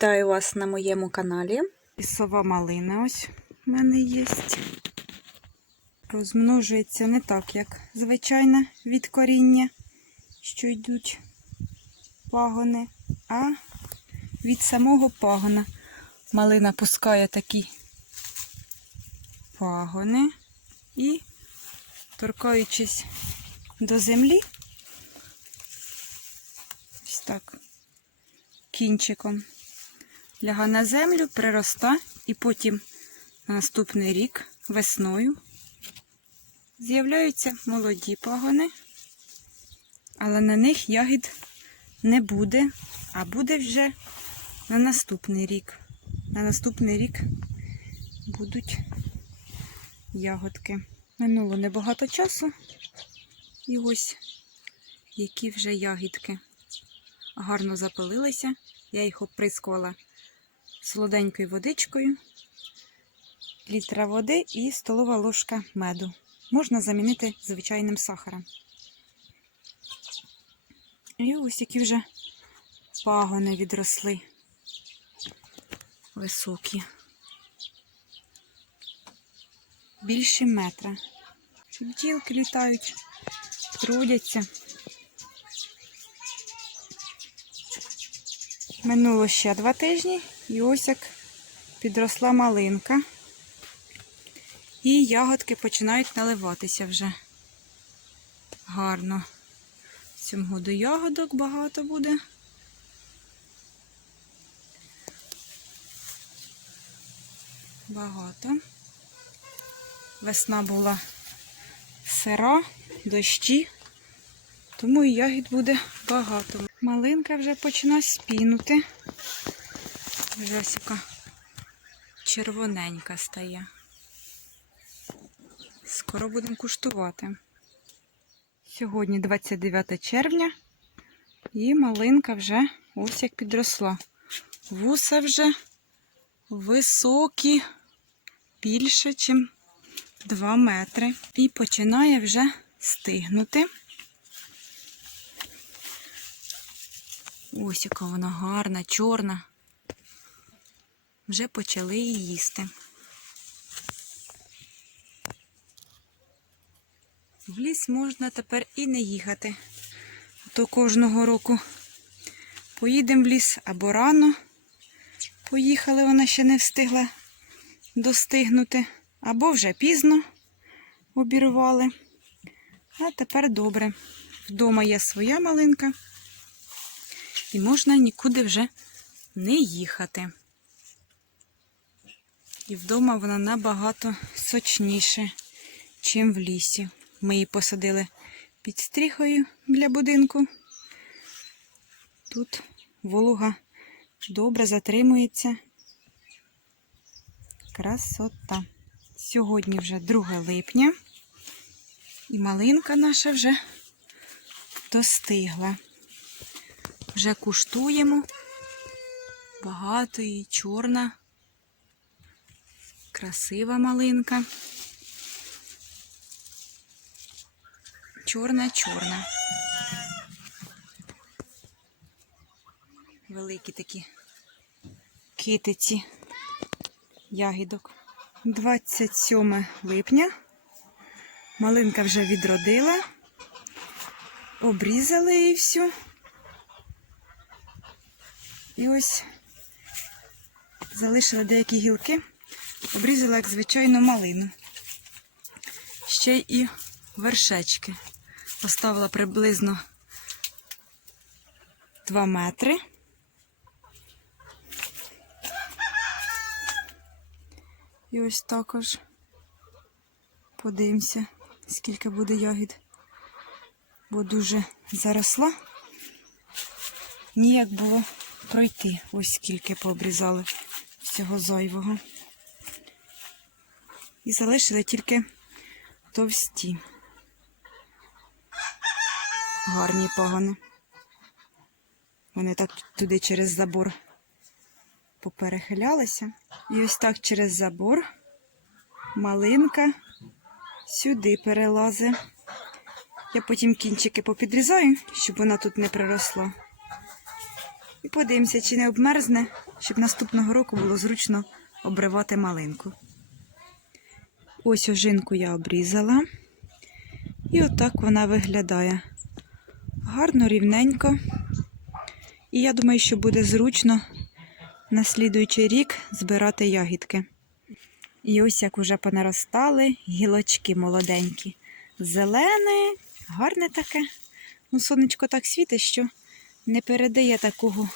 Вітаю вас на моєму каналі. Лісова малина ось в мене є. Розмножується не так, як звичайно від коріння, що йдуть пагони, а від самого пагона. Малина пускає такі пагони і, торкаючись до землі, ось так, кінчиком ляга на землю, прироста, і потім на наступний рік весною з'являються молоді пагони, але на них ягід не буде, а буде вже на наступний рік. На наступний рік будуть ягодки. Минуло небагато часу, і ось які вже ягідки. Гарно запилилися. Я їх оприскувала солоденькою водичкою, літра води і столова ложка меду. Можна замінити звичайним сахаром. І ось які вже пагони відросли високі. Більше метра. Бджілки літають, трудяться. Минуло ще два тижні, і ось як підросла малинка. І ягодки починають наливатися вже. Гарно. В цьому году ягодок багато буде. Багато. Весна була сира, дощі, тому і ягід буде багато. Малинка вже починає спінути. Вже червоненька стає. Скоро будемо куштувати. Сьогодні 29 червня, і малинка вже ось як підросла. Вуса вже високі, більше, ніж 2 метри. І починає вже стигнути. Ось яка вона гарна, чорна. Вже почали її їсти. В ліс можна тепер і не їхати. То кожного року поїдемо в ліс або рано. Поїхали, вона ще не встигла достигнути, або вже пізно обірвали. А тепер добре. Вдома є своя малинка, і можна нікуди вже не їхати. І вдома вона набагато сочніше, чим в лісі. Ми її посадили під стріхою біля будинку. Тут волога добре затримується. Красота. Сьогодні вже 2 липня, і малинка наша вже достигла. Вже куштуємо. Багато і чорна, красива малинка. Чорна-чорна. Великі такі китиці ягідок. 27 липня. Малинка вже відродила. Обрізали її всю. І ось залишила деякі гілки, обрізала, як звичайну малину. Ще і вершечки. Поставила приблизно 2 метри. І ось також подивимося, скільки буде ягід, бо дуже заросла. Ніяк було пройти. Ось скільки пообрізали всього зайвого. І залишили тільки товсті. Гарні пагони. Вони так туди через забор поперехилялися. І ось так через забор малинка сюди перелазить. Я потім кінчики попідрізаю, щоб вона тут не приросла. І подивимося, чи не обмерзне, щоб наступного року було зручно обривати малинку. Ось ожинку я обрізала. І отак вона виглядає. Гарно, рівненько. І я думаю, що буде зручно на слідуючий рік збирати ягідки. І ось як уже понаростали гілочки молоденькі. Зелене, гарне таке. Ну, сонечко так світить, що не передає такого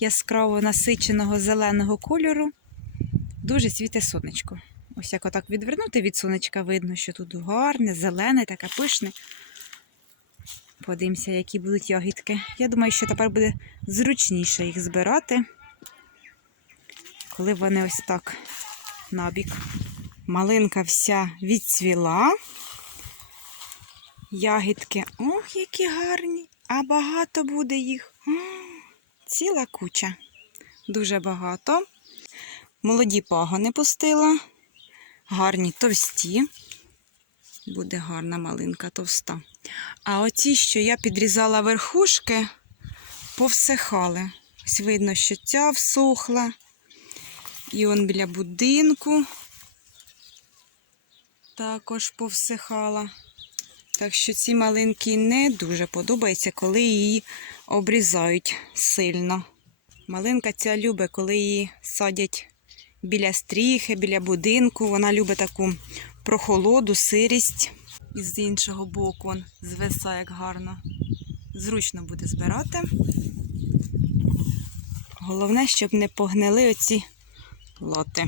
яскраво насиченого зеленого кольору. Дуже світить сонечко. Ось як отак відвернути від сонечка, видно, що тут гарне, зелене, таке пишне. Подивимося, які будуть ягідки. Я думаю, що тепер буде зручніше їх збирати, коли вони ось так набік. Малинка вся відцвіла. Ягідки, ох, які гарні, а багато буде їх. Ціла куча. Дуже багато. Молоді пагони пустила. Гарні товсті. Буде гарна малинка товста. А оці, що я підрізала верхушки, повсихали. Ось видно, що ця всохла. І он біля будинку також повсихала. Так що ці малинки не дуже подобаються, коли її обрізають сильно. Малинка ця любить, коли її садять біля стріхи, біля будинку. Вона любить таку прохолоду, сирість. І з іншого боку он звисає як гарно. Зручно буде збирати. Головне, щоб не погнили оці лоти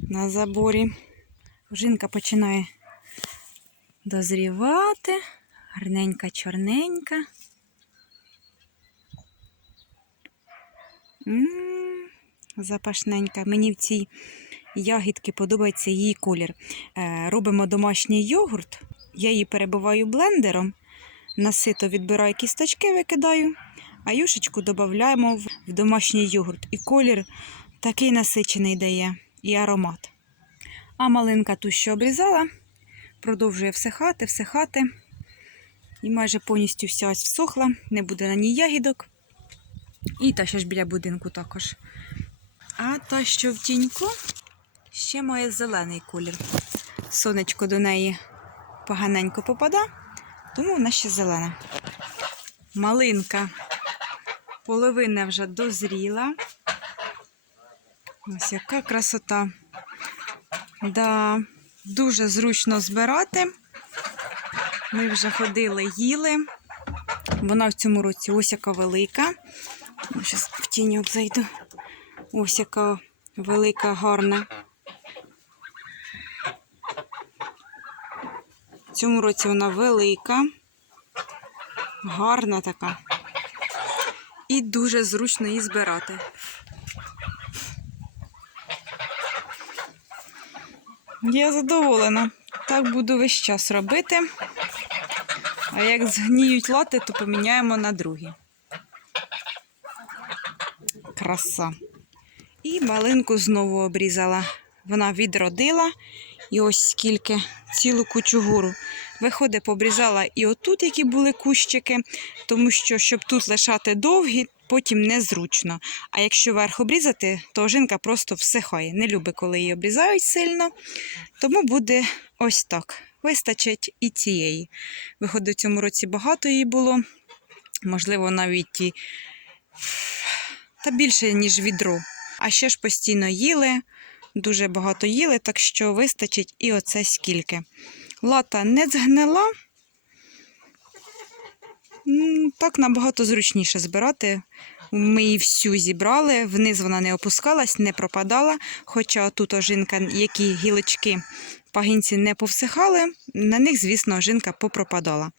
на заборі. Жінка починає дозрівати. Гарненька, чорненька. М, Запашненька. Мені в цій ягідки подобається її колір. Е, робимо домашній йогурт. Я її перебиваю блендером. Насито відбираю кісточки, викидаю, а юшечку додаємо в домашній йогурт. І колір такий насичений дає, і аромат. А малинка ту, що обрізала, продовжує всихати, всихати. І майже повністю вся ось всохла, не буде на ній ягідок. І та що ж біля будинку також. А та, що в тіньку, ще має зелений колір. Сонечко до неї поганенько попада, тому вона ще зелена. Малинка половина вже дозріла. Ось яка красота. Да, дуже зручно збирати. Ми вже ходили, їли. Вона в цьому році ось яка велика. Зараз в тіньок зайду. Ось яка велика, гарна. В цьому році вона велика, гарна така. І дуже зручно її збирати. Я задоволена. Так буду весь час робити. А як згніють лати, то поміняємо на другі. Краса. І малинку знову обрізала. Вона відродила. І ось скільки, цілу кучу гору. Виходить, побрізала і отут, які були кущики, тому що, щоб тут лишати довгі, потім незручно. А якщо верх обрізати, то жінка просто всихає. Не любить, коли її обрізають сильно. Тому буде ось так. Вистачить і цієї. Виходить, цьому році багато її було. Можливо, навіть і та більше, ніж відро. А ще ж постійно їли, дуже багато їли, так що вистачить і оце скільки. Лата не згнила. Так набагато зручніше збирати. Ми її всю зібрали, вниз вона не опускалась, не пропадала. Хоча тут ожинка, які гілочки пагінці не повсихали, на них, звісно, ожинка попропадала.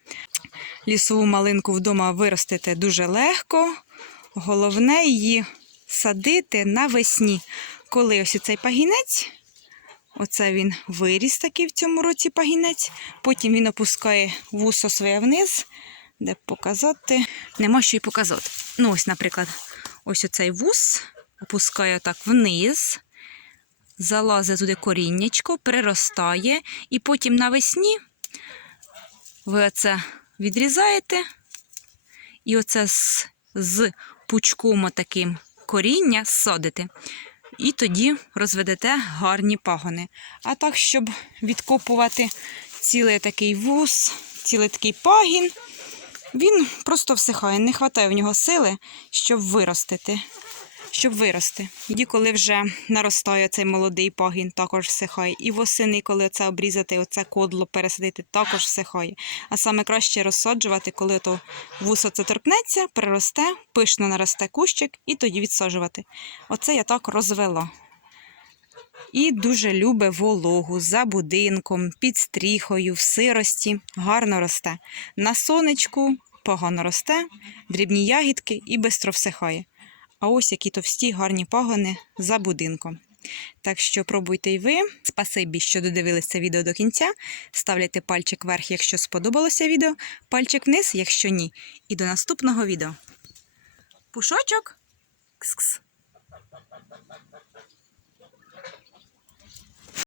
Лісову малинку вдома виростити дуже легко. Головне її садити навесні, коли ось цей пагінець. Оце він виріс такий в цьому році пагінець. Потім він опускає вусо своє вниз, де показати. Нема що й показати. Ну, ось, наприклад, ось оцей вус опускає так вниз, залазить туди коріннячко, приростає, і потім навесні ви оце відрізаєте, і оце з з пучком таким коріння садите. І тоді розведете гарні пагони. А так, щоб відкопувати цілий такий вуз, цілий такий пагін, він просто всихає. Не вистачає в нього сили, щоб виростити. Щоб вирости. Тоді, коли вже наростає цей молодий пагін, також всихає. І восени, коли це обрізати, оце кодло пересадити, також всихає. А саме краще розсаджувати, коли то вусо це торкнеться, приросте, пишно наросте кущик і тоді відсаджувати. Оце я так розвела. І дуже любе вологу за будинком, під стріхою, в сирості, гарно росте. На сонечку погано росте, дрібні ягідки і бистро всихає. А ось які товсті гарні пагони за будинком. Так що пробуйте й ви. Спасибі, що додивилися це відео до кінця. Ставляйте пальчик вверх, якщо сподобалося відео, пальчик вниз, якщо ні. І до наступного відео. Пушочок. Кс-кс.